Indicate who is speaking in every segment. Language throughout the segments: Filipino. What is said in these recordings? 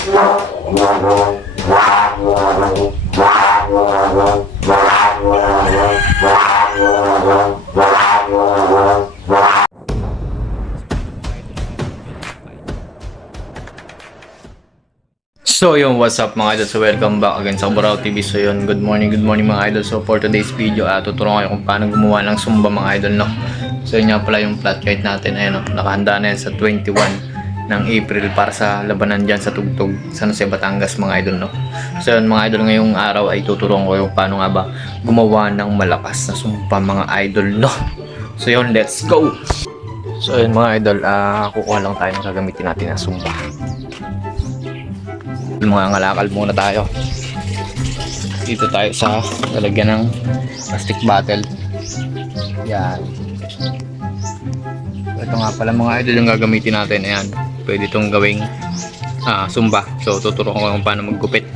Speaker 1: So yun, what's up mga idol? So welcome back again sa Burao TV. So yun, good morning, good morning mga idol. So for today's video, uh, tuturuan ko kayo kung paano gumawa ng Zumba mga idol, no? So yun nga pala yung flat guide natin, ayun, no? nakahanda na yan sa 21 ng April para sa labanan dyan sa Tugtog sa Jose Batangas mga idol, no? So yun mga idol, ngayong araw ay tuturuan ko yung paano nga ba gumawa ng malakas na sumpa mga idol, no? So yun, let's go! So yun mga idol, ah kukuha lang tayo ng gagamitin natin na sumpa mga ngalakal muna tayo dito tayo sa lalagyan ng plastic bottle yan ito nga pala mga idol yung gagamitin natin ayan pwede itong gawing ah, sumba. So tuturo ko kung paano maggupit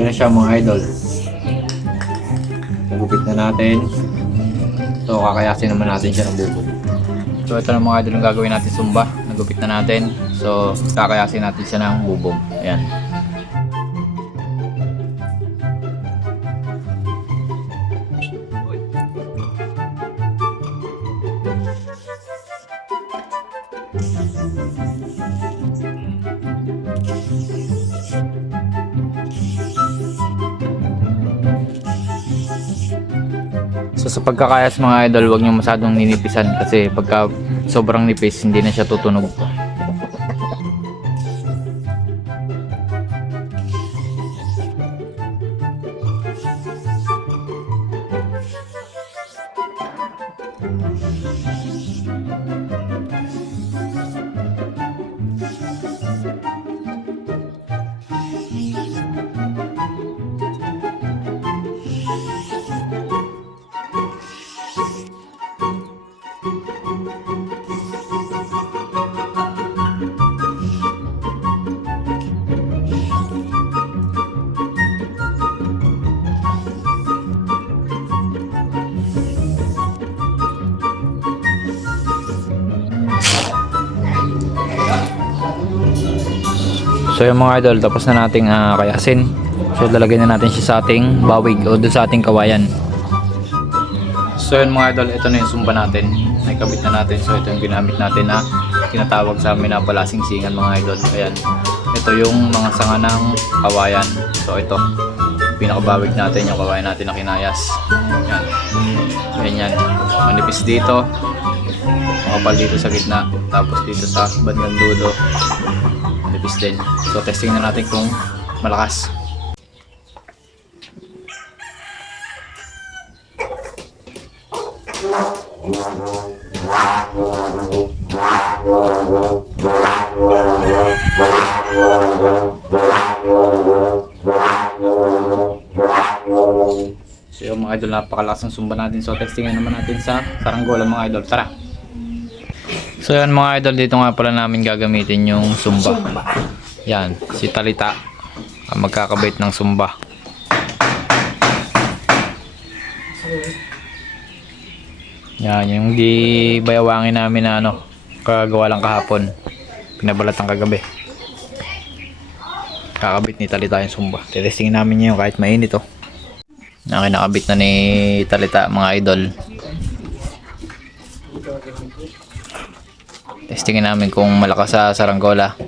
Speaker 1: Okay na siya mga idol. Nagupit na natin. So kakayasin naman natin siya ng bubog. So ito na mga idol ang gagawin natin sumba. Nagupit na natin. So kakayasin natin siya ng bubog. Ayan. So sa pagkakayas mga idol, huwag niyo masyadong ninipisan kasi pagka sobrang nipis, hindi na siya tutunog. So yung mga idol, tapos na nating ah, kayasin. So lalagyan na natin siya sa ating bawig o doon sa ating kawayan. So yun mga idol, ito na yung sumba natin. Naikabit na natin. So ito yung ginamit natin na tinatawag sa amin na palasing singan mga idol. Ayan. Ito yung mga sanga ng kawayan. So ito. Pinakabawig natin yung kawayan natin na kinayas. Yan. Ganyan. Manipis dito. Makapal dito sa gitna. Tapos dito sa bandang dulo. Manipis din. So testing na natin kung malakas. So yung mga idol, napakalakas ng sumba natin. So testingan naman natin sa saranggola mga idol. Tara! So yan mga idol, dito nga pala namin gagamitin yung sumba. Yan, si Talita. Ang magkakabait ng sumba. Yan, yung di bayawangin namin na ano, kagawa lang kahapon. Pinabalatan kagabi. Kakabit ni Talita yung sumba. Testingin namin niya yung kahit mainit oh. Na kinakabit na ni Talita mga idol. Testingin namin kung malakas sa saranggola.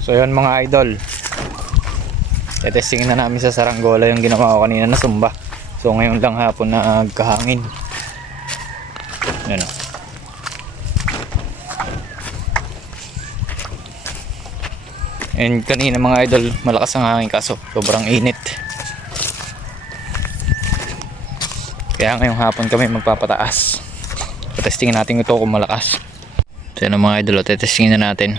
Speaker 1: So yun mga idol. Testingin na namin sa saranggola yung ginawa ko kanina na sumba. So ngayon lang hapon na kahangin. Yan o. And kanina mga idol, malakas ang hangin kaso sobrang init. Kaya ngayong hapon kami magpapataas. Testingin natin ito kung malakas. So ang mga idol, testingin na natin.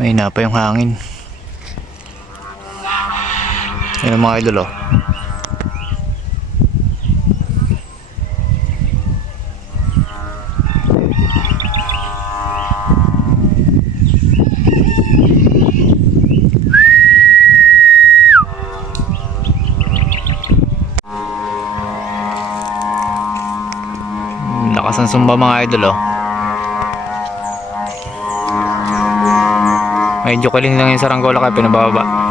Speaker 1: May na pa yung hangin. Ang mga idol oh. Lakas ng sumba mga idol oh. Medyo kaling lang yung saranggola kaya pinababa.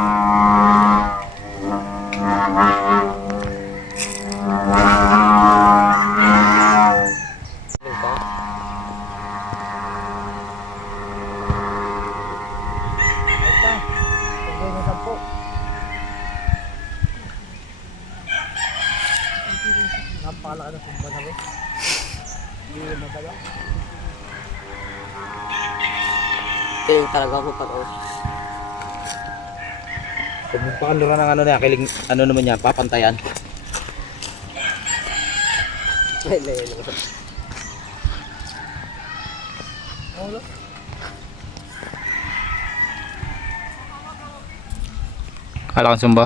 Speaker 2: Feeling talaga ako pag oh.
Speaker 3: Kung magpakanlura ng ano niya, kiling, ano naman niya, papantayan.
Speaker 2: Ay, lelo.
Speaker 1: Kala kang sumba?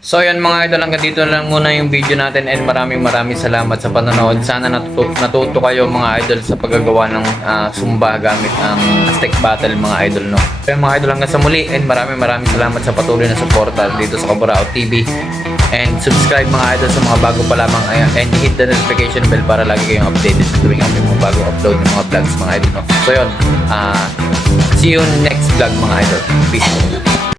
Speaker 1: So yan mga idol, hanggang dito lang muna yung video natin and maraming maraming salamat sa panonood. Sana natuto, natuto kayo mga idol sa paggagawa ng ah, sumba gamit ang Aztec Battle mga idol. No? Kaya mga idol hanggang sa muli and maraming maraming salamat sa patuloy na suporta dito sa Kaburao TV. And subscribe mga idol sa mga bago pa lamang and hit the notification bell para lagi kayong updated sa tuwing aming mga bago upload ng mga vlogs mga idol. No? So yun, ah, see you next vlog mga idol. Peace.